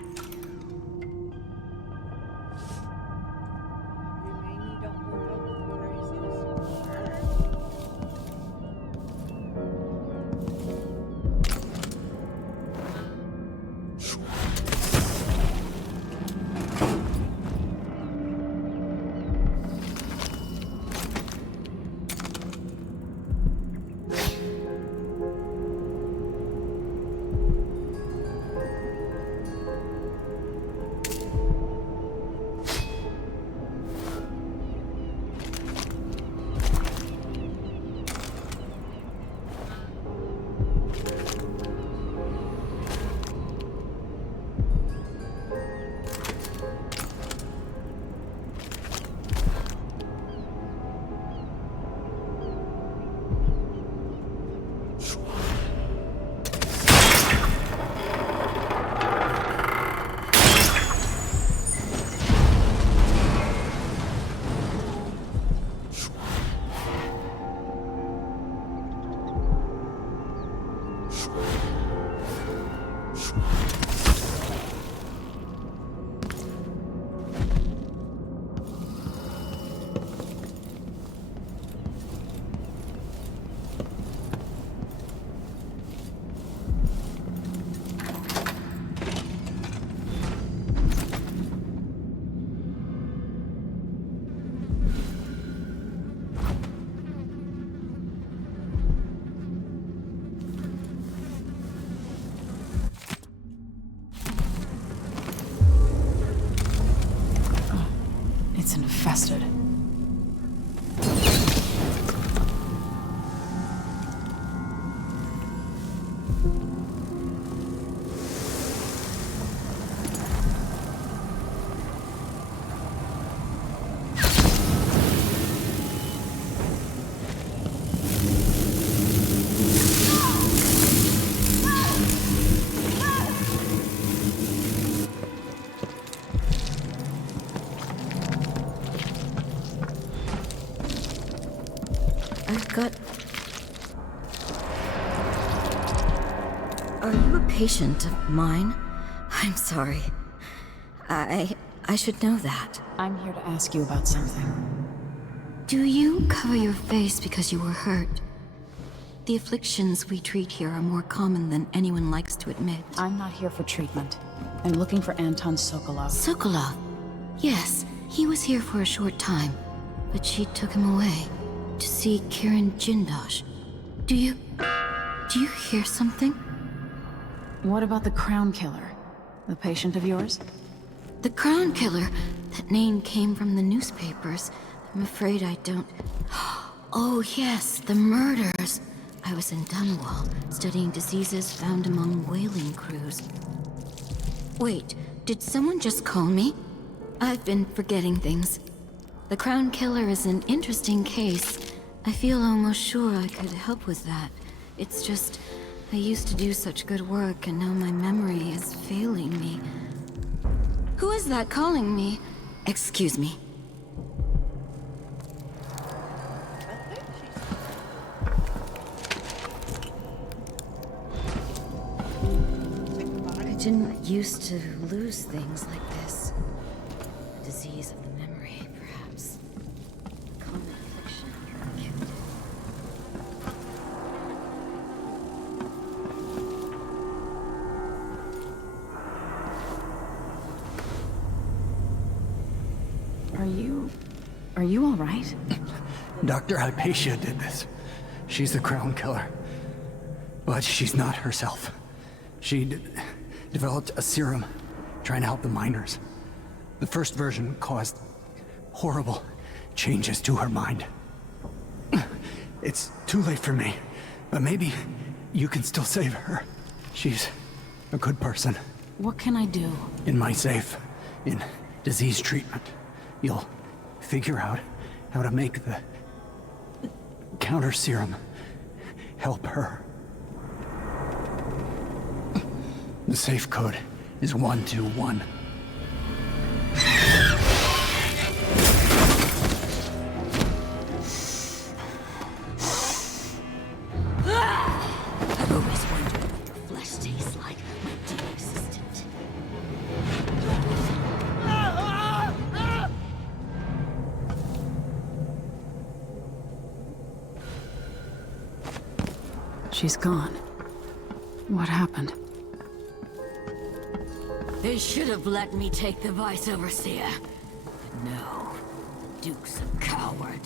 It's infested. Are you a patient of mine? I'm sorry. I should know that. I'm here to ask you about something. Do you cover your face because you were hurt? The afflictions we treat here are more common than anyone likes to admit. I'm not here for treatment. I'm looking for Anton Sokolov. Sokolov? Yes, he was here for a short time, but she took him away to see Kirin Jindosh. Do you hear something? What about the Crown Killer? The patient of yours? The Crown Killer? That name came from the newspapers. I'm afraid I don't... Oh yes, the murders. I was in Dunwall, studying diseases found among whaling crews. Wait, did someone just call me? I've been forgetting things. The Crown Killer is an interesting case. I feel almost sure I could help with that. It's just... I used to do such good work, and now my memory is failing me. Who is that calling me? Excuse me. I didn't used to lose things like this. A disease of the memory, perhaps. A common affliction. Are you all right? Dr. Hypatia did this. She's the Crown Killer. But she's not herself. She developed a serum trying to help the miners. The first version caused horrible changes to her mind. It's too late for me, but maybe you can still save her. She's a good person. What can I do? In my safe, in disease treatment, you'll figure out how to make the counter serum help her. The safe code is 121. She's gone. What happened? They should have let me take the Vice Overseer. But no. Duke's a coward.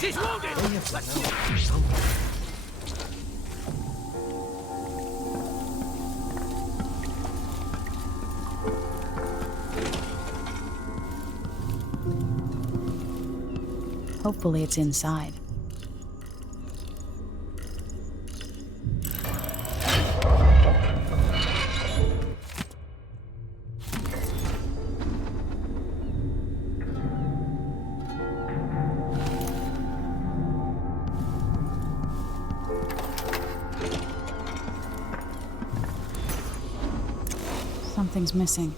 She's wounded! Let's go. Hopefully it's inside. Something's missing.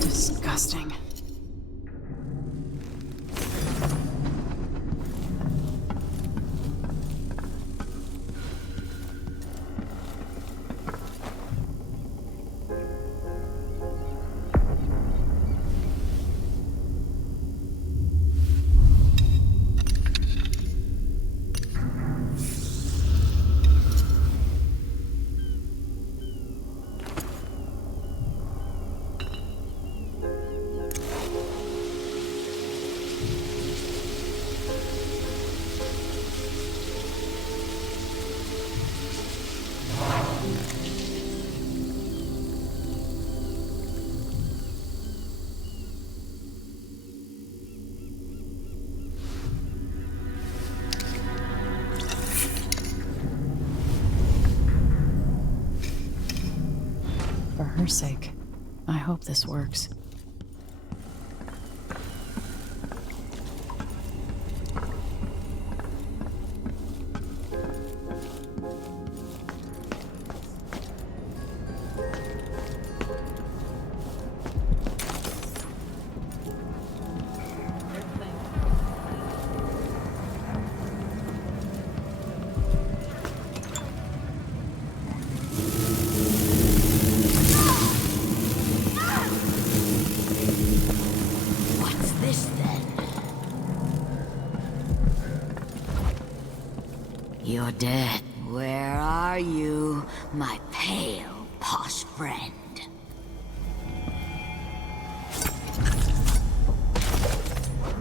Disgusting. For her sake, I hope this works. You're dead. Where are you, my pale, posh friend?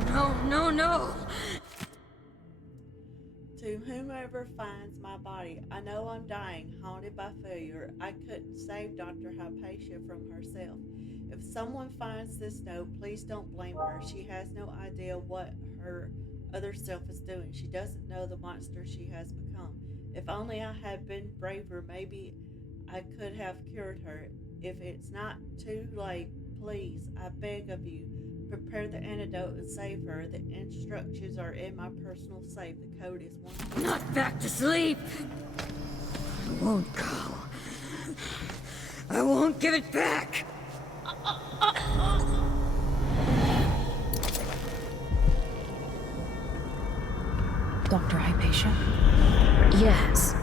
No, no, no! To whomever finds my body, I know I'm dying, haunted by failure. I couldn't save Dr. Hypatia from herself. If someone finds this note, please don't blame her. She has no idea what her other self is doing. She doesn't know the monster she has become. If only I had been braver, maybe I could have cured her. If it's not too late, please, I beg of you, prepare the antidote and save her. The instructions are in my personal safe. The code is 1. Not back to sleep! I won't go. I won't give it back! Dr. Hypatia? Yes.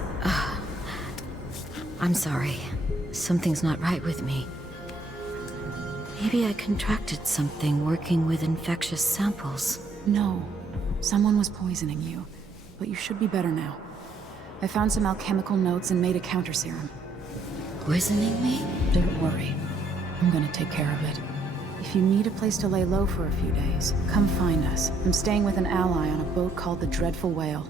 I'm sorry. Something's not right with me. Maybe I contracted something working with infectious samples. No. Someone was poisoning you. But you should be better now. I found some alchemical notes and made a counter serum. Poisoning me? Don't worry. I'm gonna take care of it. If you need a place to lay low for a few days, come find us. I'm staying with an ally on a boat called the Dreadful Whale.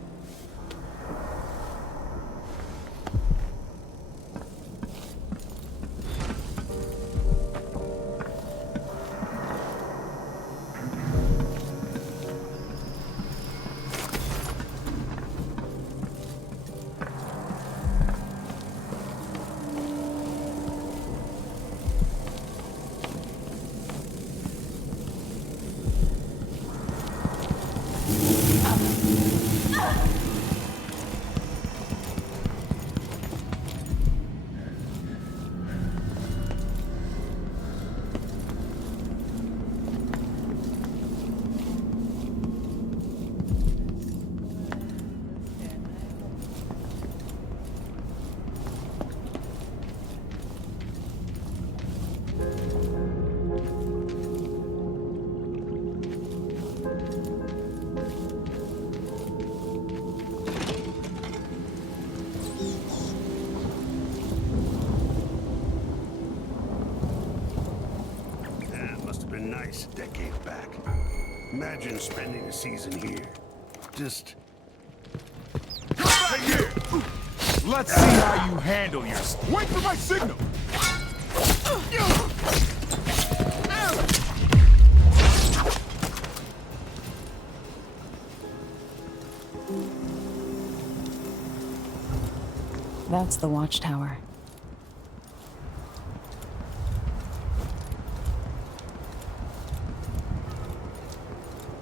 Nice decade back. Imagine spending a season here. Just... Hey, here! Let's see how you handle your... Wait for my signal! That's the watchtower.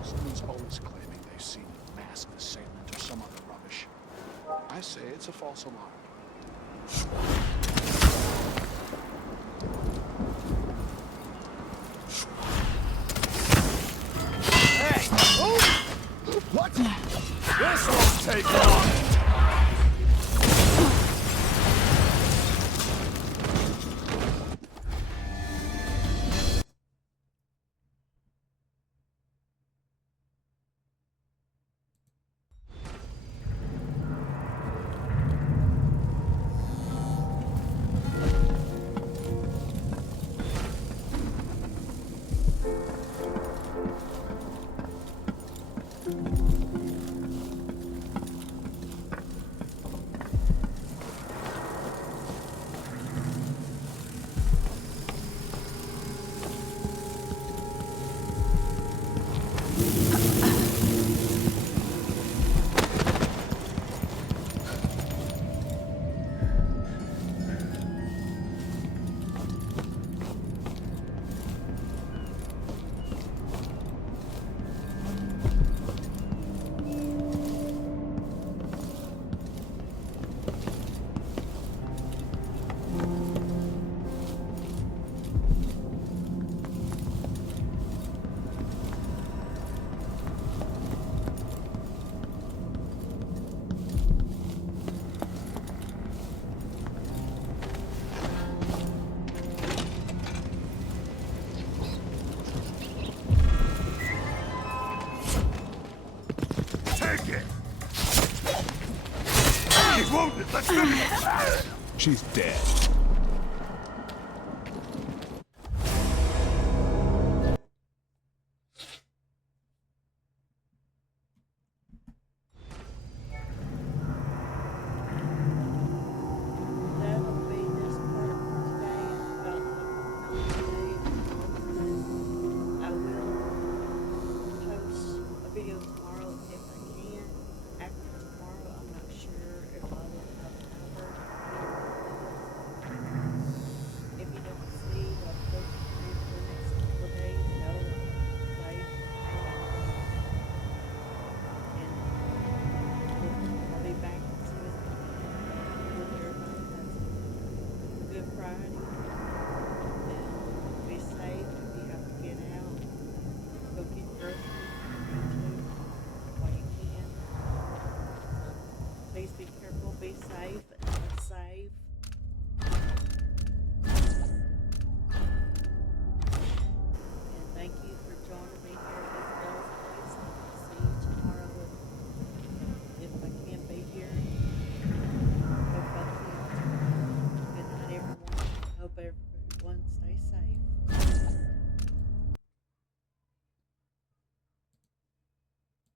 Someone's always claiming they've seen a masked assailant or some other rubbish. I say it's a false alarm. Hey! Oh! What? This won't take long! She's dead.